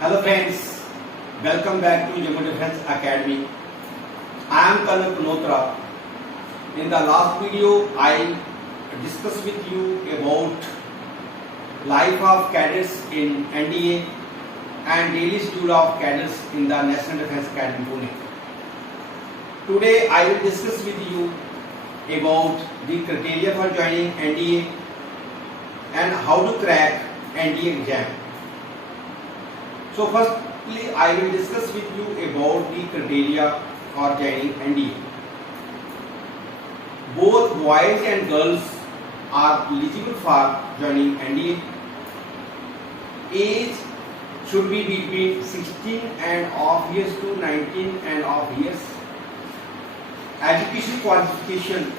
Hello friends, welcome back to Jammu Defence Academy. I am Kanak Panotra. In the last video, I discussed with you about life of cadets in NDA and daily schedule of cadets in the National Defence Academy Pune. Today, I will discuss with you about the criteria for joining NDA and how to crack NDA exam. So firstly, I will discuss with you about the criteria for joining NDA. Both boys and girls are eligible for joining NDA. Age should be between 16 and off years to 19 and off years. Education qualification: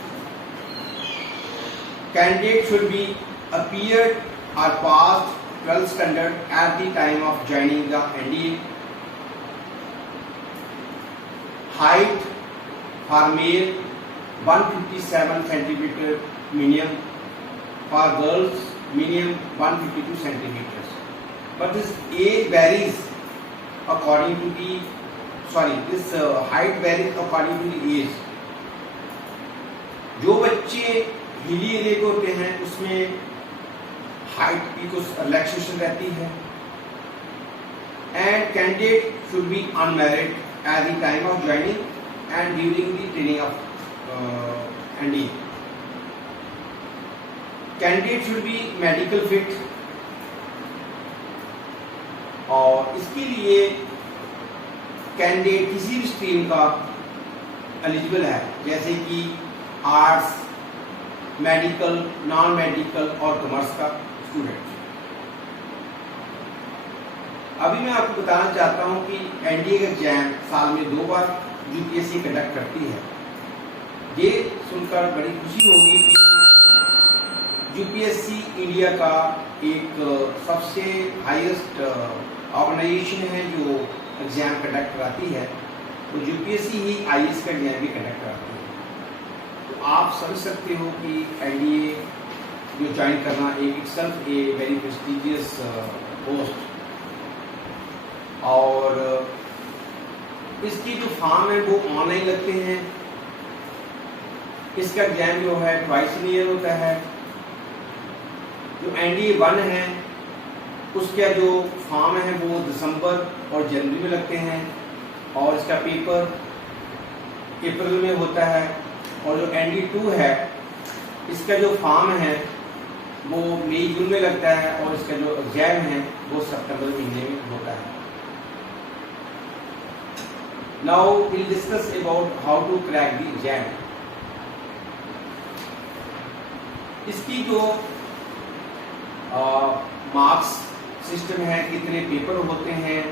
candidate should be appeared or passed 12th standard at the time of joining the NDA. Height for male 157 centimeter minimum, for girls minimum 152 centimeters. But this age varies according to the this height varies according to the age. जो बच्चे hilly area के होते हैं उसमें height की कुछ relaxation रहती है. And candidate should be unmarried at the time of joining and during the training of NDA. Candidate should be medical fit और इसके लिए कैंडिडेट किसी भी स्ट्रीम का एलिजिबल है, जैसे कि आर्ट्स, मेडिकल, नॉन मेडिकल और कॉमर्स का स्टूडेंट. अभी मैं आपको बताना चाहता हूं कि एनडीए का एग्जाम साल में 2 बार यूपीएससी कंडक्ट करती है. ये सुनकर बड़ी खुशी होगी कि यूपीएससी इंडिया का एक सबसे हाईएस्ट ऑर्गेनाइजेशन है जो एग्जाम कंडक्ट कराती है. तो यूपीएससी ही आईएएस का एग्जाम भी कंडक्ट कराती है. तो आप समझ सकते हो कि एनडीए जो ज्वाइन करना एक self a very prestigious post. और इसकी जो फॉर्म है वो ऑनलाइन लगते हैं. इसका एग्जाम जो है ट्वाइस इन ईयर होता है. जो एनडीए 1 है उसका जो फॉर्म है वो दिसंबर और जनवरी में लगते हैं और इसका पेपर अप्रैल में होता है. और जो एनडीए 2 है इसका जो फॉर्म है वो मई जून में लगता है और इसका जो एग्जाम है वो सितंबर महीने में होता है. Now will discuss about how to crack the exam. इसकी जो मार्क्स सिस्टम है, कितने पेपर होते हैं,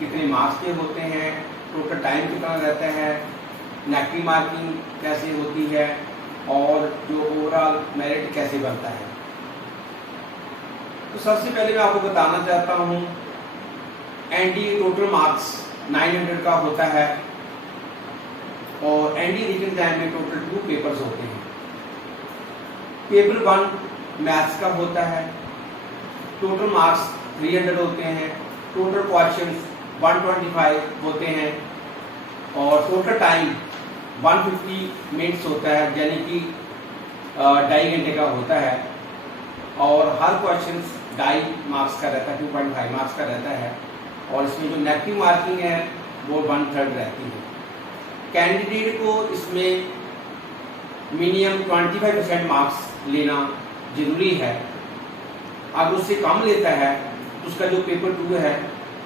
कितने मार्क्स के होते हैं, टोटल टाइम कितना रहता है, नेगेटिव मार्किंग कैसे होती है और जो ओवरऑल मेरिट कैसे बनता है. तो सबसे पहले मैं आपको बताना चाहता हूं एनडीए टोटल मार्क्स 900 का होता है और एनडीए रिटन एग्जाम में टोटल 2 पेपर्स होते हैं. पेपर 1 मैथ्स का होता है. टोटल मार्क्स 300 होते हैं. टोटल क्वेश्चंस 125 होते हैं और टोटल टाइम 150 मिनट्स होता है, यानी कि 2.5 घंटे का होता है. और हर क्वेश्चन 2.5 मार्क्स का रहता है, 2.5 मार्क्स का रहता है. और इसमें जो नेगेटिव मार्किंग है वो 1/3 रहती है. कैंडिडेट को इसमें मिनिमम 25% मार्क्स लेना जरूरी है. अगर उससे कम लेता है तो उसका जो पेपर 2 है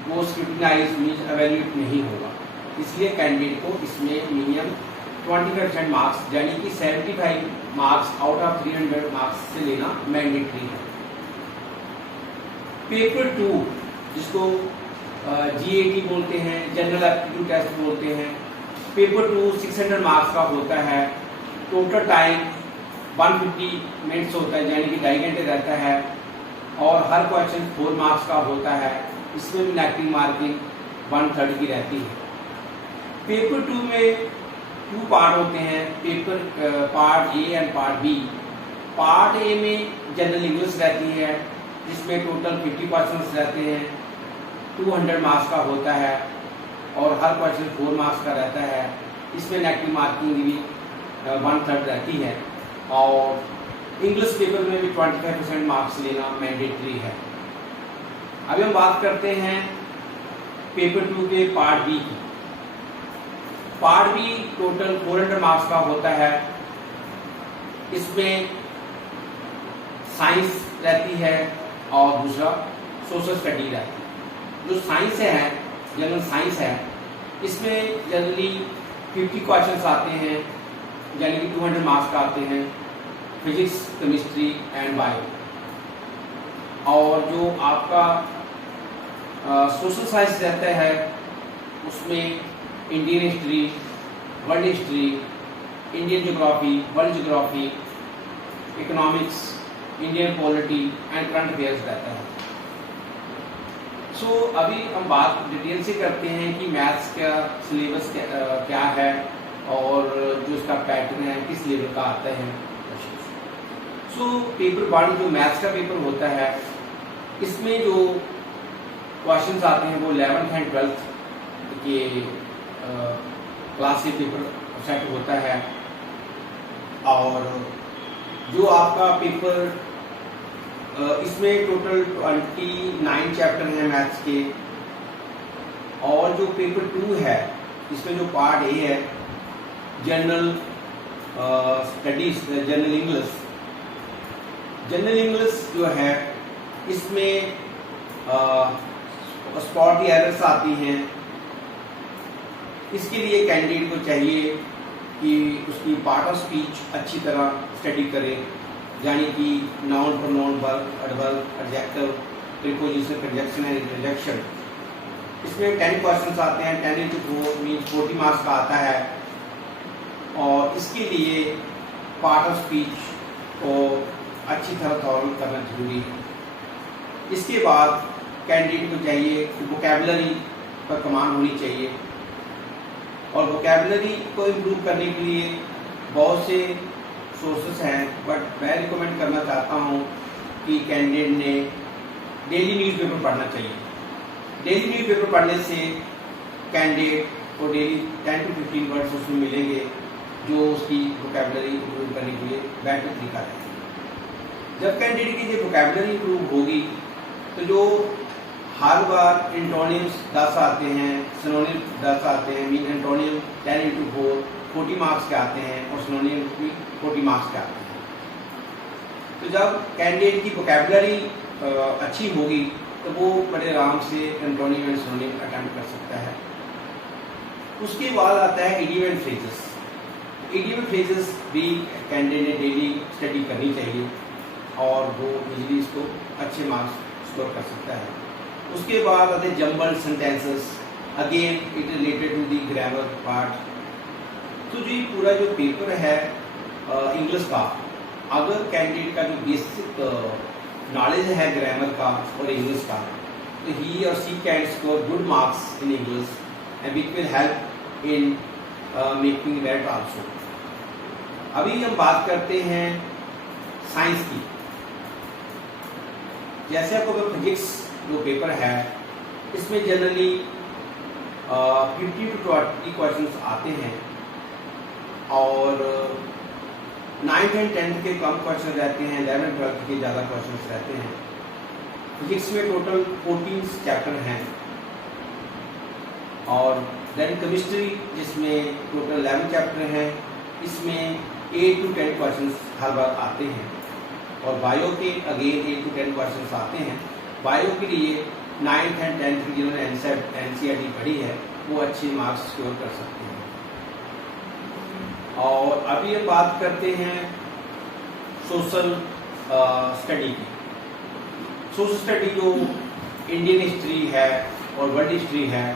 वो स्क्रूटिनाइज मींस एवेल्यूएट नहीं होगा. इसलिए कैंडिडेट को इसमें मिनिमम 25% मार्क्स यानी कि 75 मार्क्स आउट ऑफ 300 मार्क्स से लेना मैंडेटरी है. पेपर 2 जिसको जीएटी बोलते हैं, जनरल एप्टीट्यूड टेस्ट बोलते हैं. पेपर 2 600 मार्क्स का होता है. टोटल टाइम 150 मिनट्स होता है, यानी कि 2.5 घंटे रहता है. और हर क्वेश्चन 4 मार्क्स का होता है. इसमें भी नेगेटिव मार्किंग 1/3 की रहती है. पेपर 2 में 2 पार्ट होते हैं. Paper part A and part B. Part A में जनरल इंग्लिश रहती है जिसमें टोटल 50 क्वेश्चंस रहते हैं 200 मार्क्स का होता है और हर क्वेश्चन 4 मार्क्स का रहता है। इसमें नेगेटिव मार्किंग भी 1/3 रहती है और इंग्लिश पेपर में भी 25% मार्क्स लेना मैंडेटरी है। अभी हम बात करते हैं पेपर 2 के पार्ट बी की। पार्ट बी टोटल 400 मार्क्स का होता है। इसमें साइंस रहती है और दूसरा सोशल स्टडी रहती है। जो साइंस है, जनरल साइंस है, इसमें जनरली 50 क्वेश्चंस आते हैं, यानी कि 200 मार्क्स का आते हैं, फिजिक्स, केमिस्ट्री एंड बायो। और जो आपका सोशल साइंस रहता है उसमें Indian history, world history, Indian geography, world geography, economics, Indian polity and current affairs रहता है। सो अभी हम बात डिटेल से करते हैं कि मैथ्स का सिलेबस क्या है और जो इसका पैटर्न है किस लेवल का आता है। सो पेपर 1 जो मैथ्स का पेपर होता है, इसमें जो क्वेश्चंस आते हैं वो 11th एंड 12th के क्लास से पेपर सेट होता है। और जो आपका पेपर इसमें टोटल 29 चैप्टर हैं मैथ्स के। और जो पेपर 2 है, इसमें जो पार्ट ए है, general studies, general English. General English जो है इसमें स्पॉट एरर्स आती हैं। इसके लिए कैंडिडेट को चाहिए कि उसकी पार्ट ऑफ स्पीच अच्छी तरह स्टडी करे, यानी कि noun, pronoun, verb, adverb, adjective, preposition, conjunction and interjection. इसमें 10 क्वेश्चंस आते हैं। 10 into 4 मीन्स 40 मार्क्स का आता है। और इसके लिए पार्ट ऑफ स्पीच को अच्छी तरह थॉरो करना जरूरी है। इसके बाद कैंडिडेट को चाहिए कि वोकैबुलरी पर कमांड होनी चाहिए। और वोकैबुलरी को इम्प्रूव करने के लिए बहुत से सोर्सेस हैं, बट मैं रिकमेंड करना चाहता हूँ कि कैंडिडेट ने डेली न्यूज़पेपर पढ़ना चाहिए। डेली न्यूज़पेपर पढ़ने से कैंडिडेट को डेली 10 to 15 वर्ड्स उसमें मिलेंगे, जो उसकी वोकैबुलरी इम्प्रूव करने के लिए बेहतर तरीका है। जब कैंडिडेट की जो वोकैबुलरी इम्प्रूव होगी तो जो हर बार एंटोनिम्स 10 आते हैं, सिनोनिम 10 आते हैं। मीन एंटोनिम 10 into 4 40 मार्क्स के आते हैं और सिनोनिम भी 40 मार्क्स के आते हैं। तो जब कैंडिडेट की वोकैबुलरी अच्छी होगी तो वो बड़े आराम से एंटोनिम एंड सिनोनिम अटेम्प्ट कर सकता है। उसके बाद आता है idiom and phrases. Idiom and phrases भी कैंडिडेट ने डेली स्टडी करनी चाहिए और वो इजीली इसको अच्छे मार्क्स स्कोर कर सकता है। उसके बाद आते हैं jumbled sentences. Again it related to the grammar part. तो जी पूरा जो पेपर है इंग्लिश का, अगर कैंडिडेट का जो बेसिक नॉलेज है ग्रामर का और इंग्लिश का, तो ही और she can score good marks in English and which will help in making that also. अभी हम बात करते हैं साइंस की। जैसे आपको फिजिक्स जो पेपर है, इसमें जनरली 50 to 20 क्वेश्चंस आते हैं और 9th एंड 10th के कम क्वेश्चन रहते हैं, 11th 12th के ज़्यादा क्वेश्चंस रहते हैं। फिजिक्स में टोटल 14 चैप्टर हैं। और देन केमिस्ट्री जिसमें टोटल 11 चैप्टर हैं, इसमें 8 to 10 क्वेश्चंस हर बार आते हैं। और बायो के अगेन 8 to 10 क्वेश्चंस आते हैं। बायो के लिए 9th एंड 10th की जिन्होंने NCERT पढ़ी है वो अच्छे मार्क्स स्कोर कर सकते हैं। और अभी हम बात करते हैं सोशल स्टडी की। सोशल स्टडी जो इंडियन हिस्ट्री है और वर्ल्ड हिस्ट्री है,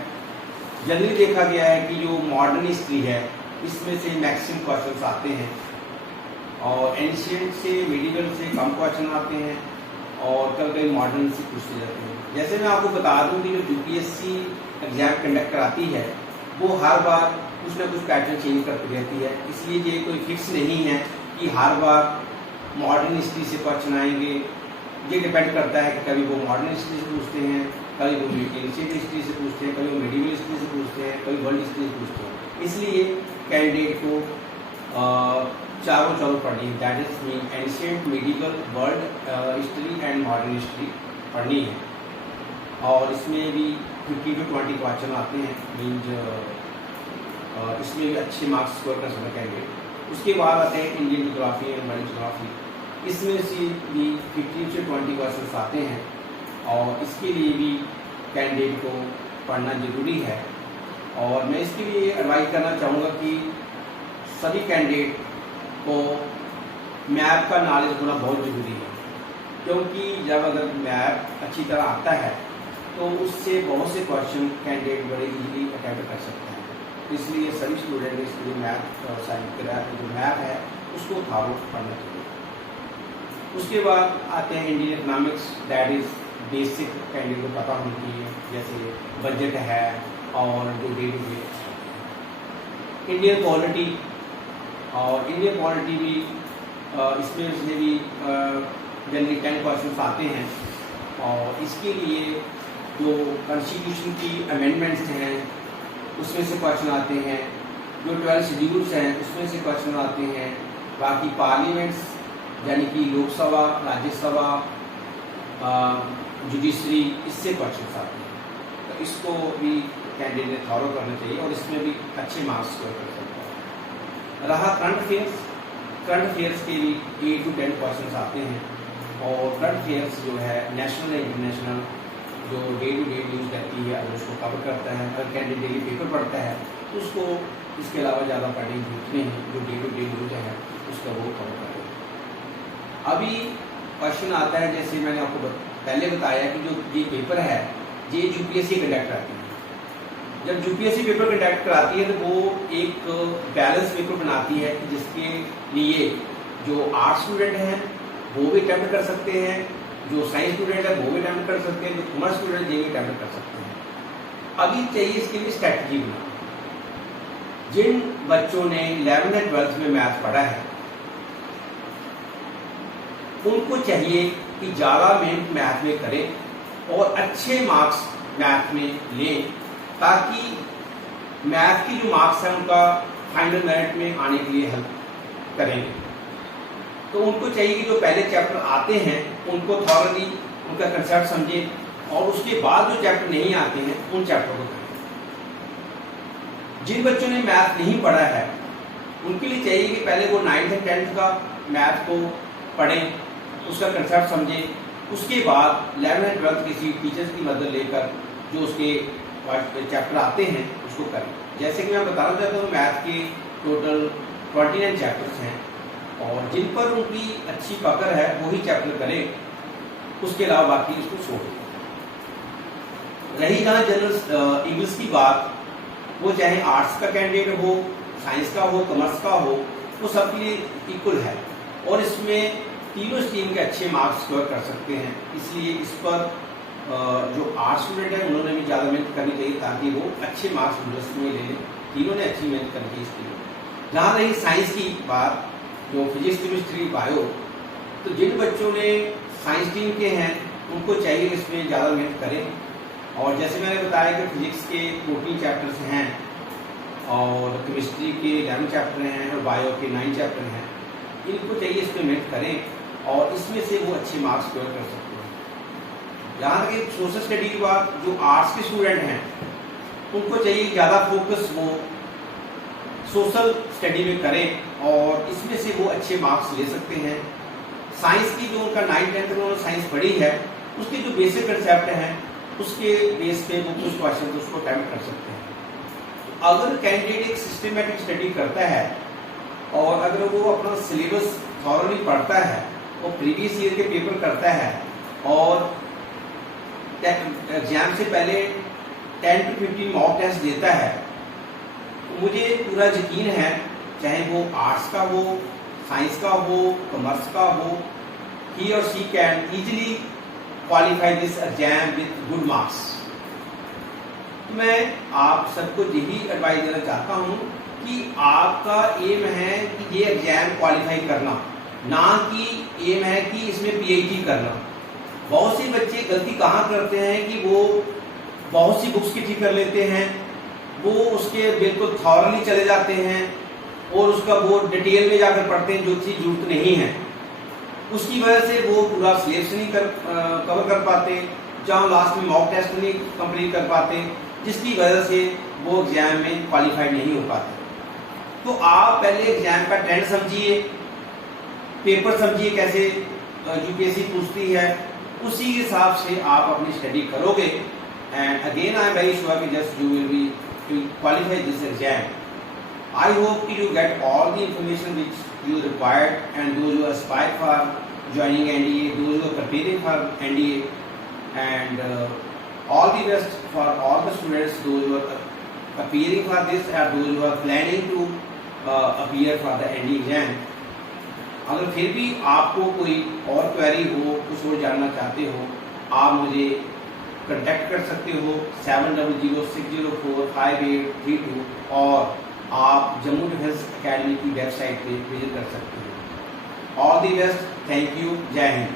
जनरली देखा गया है कि जो मॉडर्न हिस्ट्री है इसमें से मैक्सिमम क्वेश्चंस आते हैं और एंशिएंट से मिडिवल से कम क्वेश्चन आते हैं और कभी मॉडर्न से पूछते जाते हैं। जैसे मैं आपको बता दूं कि जो UPSC एग्जाम कंडक्ट कराती है वो हर बार कुछ ना कुछ पैटर्न चेंज करती रहती है, इसलिए ये कोई फिक्स नहीं है कि हर बार मॉडर्न हिस्ट्री से क्वेश्चन आएंगे। ये डिपेंड करता है कि कभी वो मॉडर्न हिस्ट्री से पूछते हैं, कभी वो एंशिएंट हिस्ट्री से पूछते हैं, कभी वो मेडिवल हिस्ट्री से पूछते हैं, कभी वर्ल्ड हिस्ट्री से पूछते हैं। इसलिए कैंडिडेट को चारों पढ़नी है, that is mean ancient, medieval, world history and modern history पढ़नी है। और इसमें भी 15 to 20 क्वेश्चन आते हैं, मीन्स इसमें भी अच्छे मार्क्स स्कोर कर सकते कैंडिडेट। उसके बाद आते हैं Indian geography and world geography, इसमें से भी 15 से 20 क्वेश्चन आते हैं और इसके लिए भी कैंडिडेट को पढ़ना जरूरी है। और मैं इसके लिए एडवाइस करना चाहूँगा कि सभी कैंडिडेट को मैप का नॉलेज होना बहुत ज़रूरी है, क्योंकि जब अगर मैप अच्छी तरह आता है तो उससे बहुत से क्वेश्चन कैंडिडेट बड़े इजीली अटैम्प्ट कर सकते हैं। इसलिए सभी स्टूडेंट इसके लिए मैथ जो मैप है उसको थारो पढ़ना चाहिए। उसके बाद आते हैं Indian economics, that is basic candidate को पता होनी चाहिए, जैसे बजट है और जो day to day. Indian polity, और इंडियन पॉलिटी भी इसमें से भी जनरली 10 क्वेश्चन आते हैं। और इसके लिए जो कॉन्स्टिट्यूशन की अमेंडमेंट्स हैं उसमें से क्वेश्चन आते हैं, जो 12 शेड्यूल्स हैं उसमें से क्वेश्चन आते हैं, बाकी पार्लियामेंट्स यानी कि लोकसभा, राज्यसभा, जुडिशरी, इससे क्वेश्चन आते हैं। तो इसको भी कैंडिडेट ने फॉलो करना चाहिए और इसमें भी अच्छे मार्क्स स्कोर कर सकता है। रहा करंट अफेयर्स, करंट अफेयर्स के भी 8 to 10 क्वेश्चन आते हैं। और करंट अफेयर्स जो है नेशनल या इंटरनेशनल जो डे टू डे न्यूज़ रहती है अगर उसको कवर करता है, अगर कैंडिडेट डेली पेपर पढ़ता है तो उसको इसके अलावा ज़्यादा पढ़ने की जरूरत नहीं है, जो डे टू डे न्यूज़ है उसका वो कवर करें। अभी क्वेश्चन आता है, जैसे मैंने आपको पहले बताया कि जो ये पेपर है ये यूपीएससी कंडक्ट करती है। जब यूपीएससी पेपर कंडक्ट कराती है तो वो एक बैलेंस पेपर बनाती है जिसके लिए जो आर्ट्स स्टूडेंट हैं वो भी अटेम्प्ट कर सकते हैं, जो साइंस स्टूडेंट है वो भी अटेम्प्ट कर सकते हैं, जो कॉमर्स स्टूडेंट ये भी अटेम्प्ट कर सकते हैं। अभी चाहिए इसके लिए स्ट्रैटेजी बनाना। जिन बच्चों ने 11th और 12th में मैथ पढ़ा है उनको चाहिए कि ज़्यादा मेहनत मैथ में करें और अच्छे मार्क्स मैथ में लें, ताकि मैथ की जो मार्क्स हैं उनका फाइनल मेरिट में आने के लिए हेल्प करेंगे। तो उनको चाहिए कि जो पहले चैप्टर आते हैं उनको थॉरली उनका कंसेप्ट समझें और उसके बाद जो चैप्टर नहीं आते हैं उन चैप्टर को करें। जिन बच्चों ने मैथ नहीं पढ़ा है उनके लिए चाहिए कि पहले वो 9th और 10th का मैथ को पढ़ें, उसका कंसेप्ट समझें, उसके बाद 11th और 12th किसी टीचर्स की मदद लेकर जो उसके चैप्टर आते हैं उसको करें। जैसे कि मैं बताना चाहता हूँ मैथ के टोटल 29 चैप्टर्स हैं और जिन पर उनकी अच्छी पकड़ है वही चैप्टर करें, उसके अलावा बाकी उसको छोड़ दें। रही जहाँ जनरल इंग्लिश की बात, वो चाहे आर्ट्स का कैंडिडेट हो, साइंस का हो, कॉमर्स का हो, वो सबके लिए इक्वल है और इसमें तीनों स्ट्रीम के अच्छे मार्क्स स्कोर कर सकते हैं। इसलिए इस पर जो आर्ट्स स्टूडेंट है उन्होंने भी ज़्यादा मेहनत करनी चाहिए ताकि वो अच्छे मार्क्स इंग्लिश में ले लें। तीनों ने अच्छी मेहनत करनी चाहिए इसके लिए। जहाँ रही साइंस की बात, जो फिजिक्स, केमिस्ट्री, बायो, तो जिन बच्चों ने साइंस टीम के हैं उनको चाहिए इसमें ज़्यादा मेहनत करें। और जैसे मैंने बताया कि फिजिक्स के 14 चैप्टर्स हैं और केमिस्ट्री के 11 चैप्टर हैं और बायो के 9 चैप्टर हैं, इनको चाहिए इसमें मेहनत करें और इसमें से वो अच्छे मार्क्स स्कोर कर सकते हैं। यहाँ तक सोशल स्टडी की बात, जो आर्ट्स के स्टूडेंट हैं उनको चाहिए ज़्यादा फोकस वो सोशल स्टडी में करें और इसमें से वो अच्छे मार्क्स ले सकते हैं। साइंस की जो उनका 9th 10th में उन्होंने साइंस पढ़ी है उसके जो बेसिक कंसेप्ट हैं उसके बेस पे वो कुछ क्वेश्चन उसको अटेम्प्ट कर सकते हैं। अगर कैंडिडेट एक सिस्टमेटिक स्टडी करता है और अगर वो अपना सिलेबस थॉरली पढ़ता है और प्रीवियस ईयर के पेपर करता है और एग्जाम से पहले 10 to 15 मॉक टेस्ट देता है, तो मुझे पूरा यकीन है चाहे वो आर्ट्स का हो, साइंस का हो, कॉमर्स का हो, he or she can easily qualify this exam with good marks। मैं आप सबको यही एडवाइस देना चाहता हूँ कि आपका एम है कि ये एग्जाम क्वालिफाई करना, ना कि एम है कि इसमें पीएचडी करना। बहुत सी बच्चे गलती कहाँ करते हैं कि वो बहुत सी बुक्स की कर लेते हैं, वो उसके बिल्कुल थॉरली चले जाते हैं और उसका वो डिटेल में जाकर पढ़ते हैं जो चीज़ जरूरत नहीं है। उसकी वजह से वो पूरा सिलेबस नहीं कवर कर पाते, जहाँ लास्ट में मॉक टेस्ट नहीं कंप्लीट कर पाते, जिसकी वजह से वो एग्जाम में क्वालिफाइड नहीं हो पाते। तो आप पहले एग्जाम का ट्रेंड समझिए, पेपर समझिए कैसे यूपीएससी पूछती है, उसी हिसाब से आप अपनी स्टडी करोगे and again I am very sure कि just you will be to qualify this exam. I hope you get all the information which you required, and those who aspire for joining NDA, those who are preparing for NDA, and all the best for all the students, those who are appearing for this or those who are planning to appear for the NDA exam. अगर फिर भी आपको कोई और query हो, कुछ और जानना चाहते हो, आप मुझे कंटेक्ट कर सकते हो 7006045832 और आप जम्मू डिफेंस एकेडमी की वेबसाइट पे विजिट कर सकते हो। All the best, thank you, जय हिंद।